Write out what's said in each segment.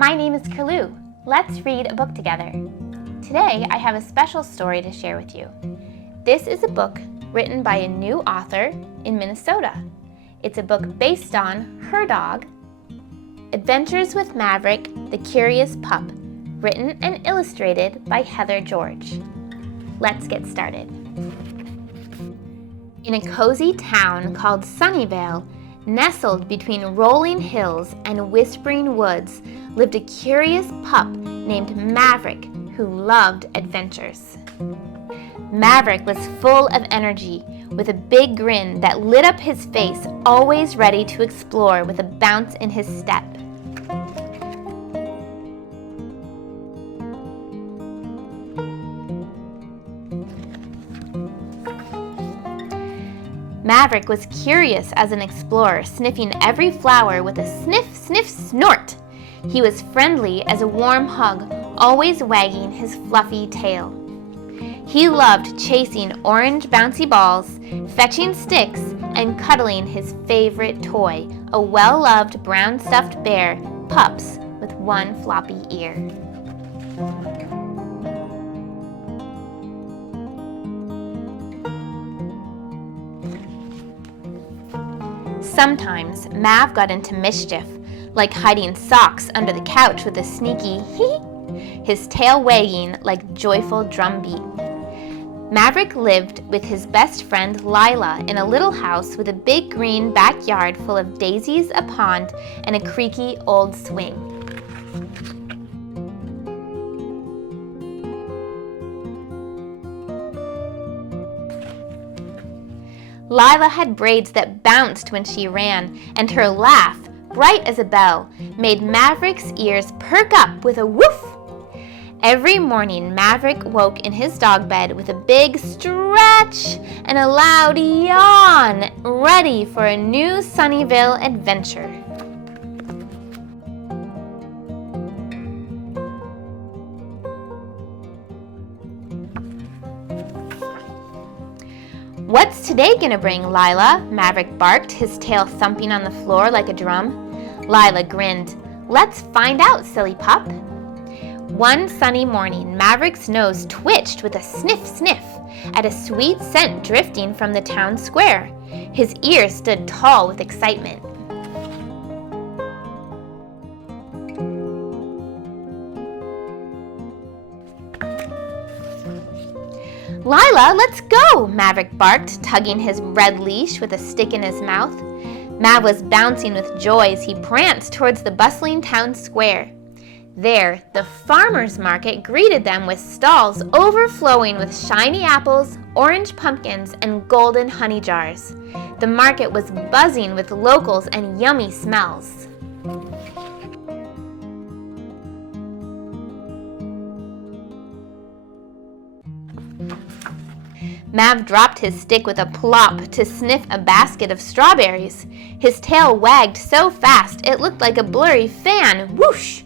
My name is Curloo. Let's read a book together. Today I have a special story to share with you. This is a book written by a new author in Minnesota. It's a book based on her dog, Adventures with Maverick, the Curious Pup, written and illustrated by Heather George. Let's get started. In a cozy town called Sunnyvale, nestled between rolling hills and whispering woods, lived a curious pup named Maverick who loved adventures. Maverick was full of energy, with a big grin that lit up his face, always ready to explore with a bounce in his step. Maverick was curious as an explorer, sniffing every flower with a sniff, sniff, snort. He was friendly as a warm hug, always wagging his fluffy tail. He loved chasing orange bouncy balls, fetching sticks, and cuddling his favorite toy, a well-loved brown stuffed bear, Pups, with one floppy ear. Sometimes Mav got into mischief, like hiding socks under the couch with a sneaky hee, his tail wagging like joyful drumbeat. Maverick lived with his best friend Lila in a little house with a big green backyard full of daisies, a pond, and a creaky old swing. Lila had braids that bounced when she ran, and her laugh, bright as a bell, made Maverick's ears perk up with a woof. Every morning, Maverick woke in his dog bed with a big stretch and a loud yawn, ready for a new Sunnyvale adventure. "What's today gonna bring, Lila?" Maverick barked, his tail thumping on the floor like a drum. Lila grinned. "Let's find out, silly pup." One sunny morning, Maverick's nose twitched with a sniff, sniff at a sweet scent drifting from the town square. His ears stood tall with excitement. "Lila, let's go!" Maverick barked, tugging his red leash with a stick in his mouth. Mav was bouncing with joy as he pranced towards the bustling town square. There, the farmer's market greeted them with stalls overflowing with shiny apples, orange pumpkins, and golden honey jars. The market was buzzing with locals and yummy smells. Mav dropped his stick with a plop to sniff a basket of strawberries. His tail wagged so fast it looked like a blurry fan. Whoosh!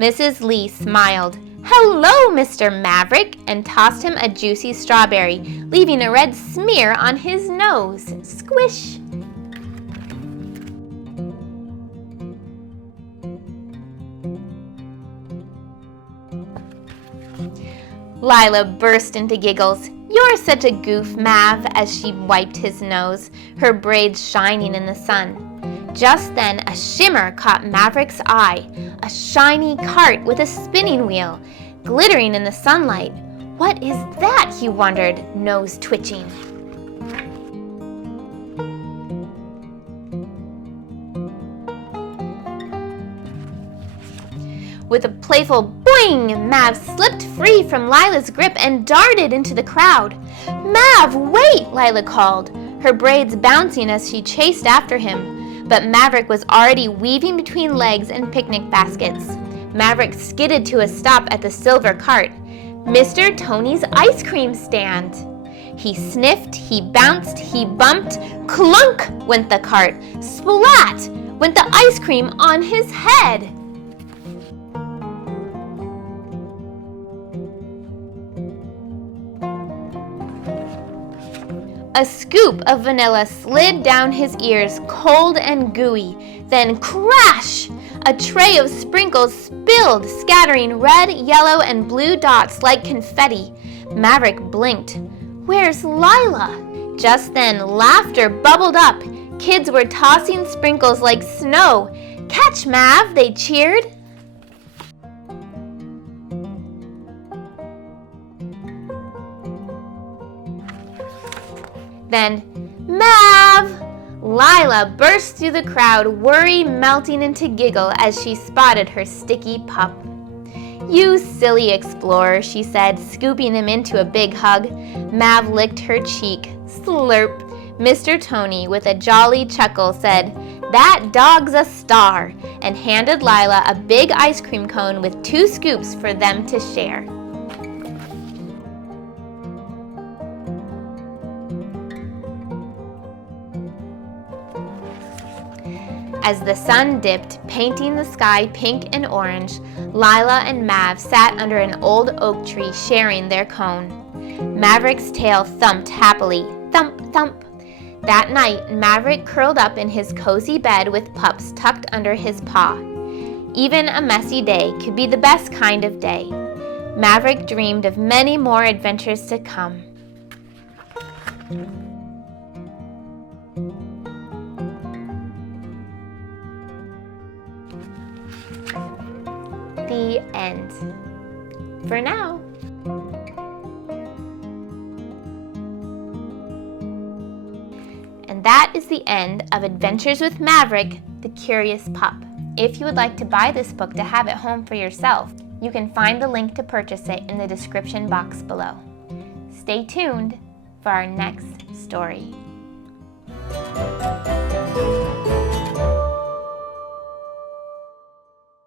Mrs. Lee smiled. "Hello, Mr. Maverick," and tossed him a juicy strawberry, leaving a red smear on his nose. Squish! Lila burst into giggles. "You're such a goof, Mav," as she wiped his nose, her braids shining in the sun. Just then, a shimmer caught Maverick's eye, a shiny cart with a spinning wheel, glittering in the sunlight. "What is that?" he wondered, nose twitching. With a playful boing, Mav slipped free from Lila's grip and darted into the crowd. "Mav, wait!" Lila called, her braids bouncing as she chased after him. But Maverick was already weaving between legs and picnic baskets. Maverick skidded to a stop at the silver cart, Mr. Tony's ice cream stand. He sniffed, he bounced, he bumped. Clunk went the cart. Splat went the ice cream on his head. A scoop of vanilla slid down his ears, cold and gooey. Then crash! A tray of sprinkles spilled, scattering red, yellow, and blue dots like confetti. Maverick blinked. "Where's Lila?" Just then, laughter bubbled up. Kids were tossing sprinkles like snow. "Catch, Mav!" they cheered. Then, "Mav!" Lila burst through the crowd, worry melting into giggle as she spotted her sticky pup. "You silly explorer," she said, scooping him into a big hug. Mav licked her cheek. Slurp. Mr. Tony, with a jolly chuckle, said, "That dog's a star," and handed Lila a big ice cream cone with 2 scoops for them to share. As the sun dipped, painting the sky pink and orange, Lila and Mav sat under an old oak tree sharing their cone. Maverick's tail thumped happily, thump, thump. That night, Maverick curled up in his cozy bed with pups tucked under his paw. Even a messy day could be the best kind of day. Maverick dreamed of many more adventures to come. The end. For now. And that is the end of Adventures with Maverick, the Curious Pup. If you would like to buy this book to have at home for yourself, you can find the link to purchase it in the description box below. Stay tuned for our next story.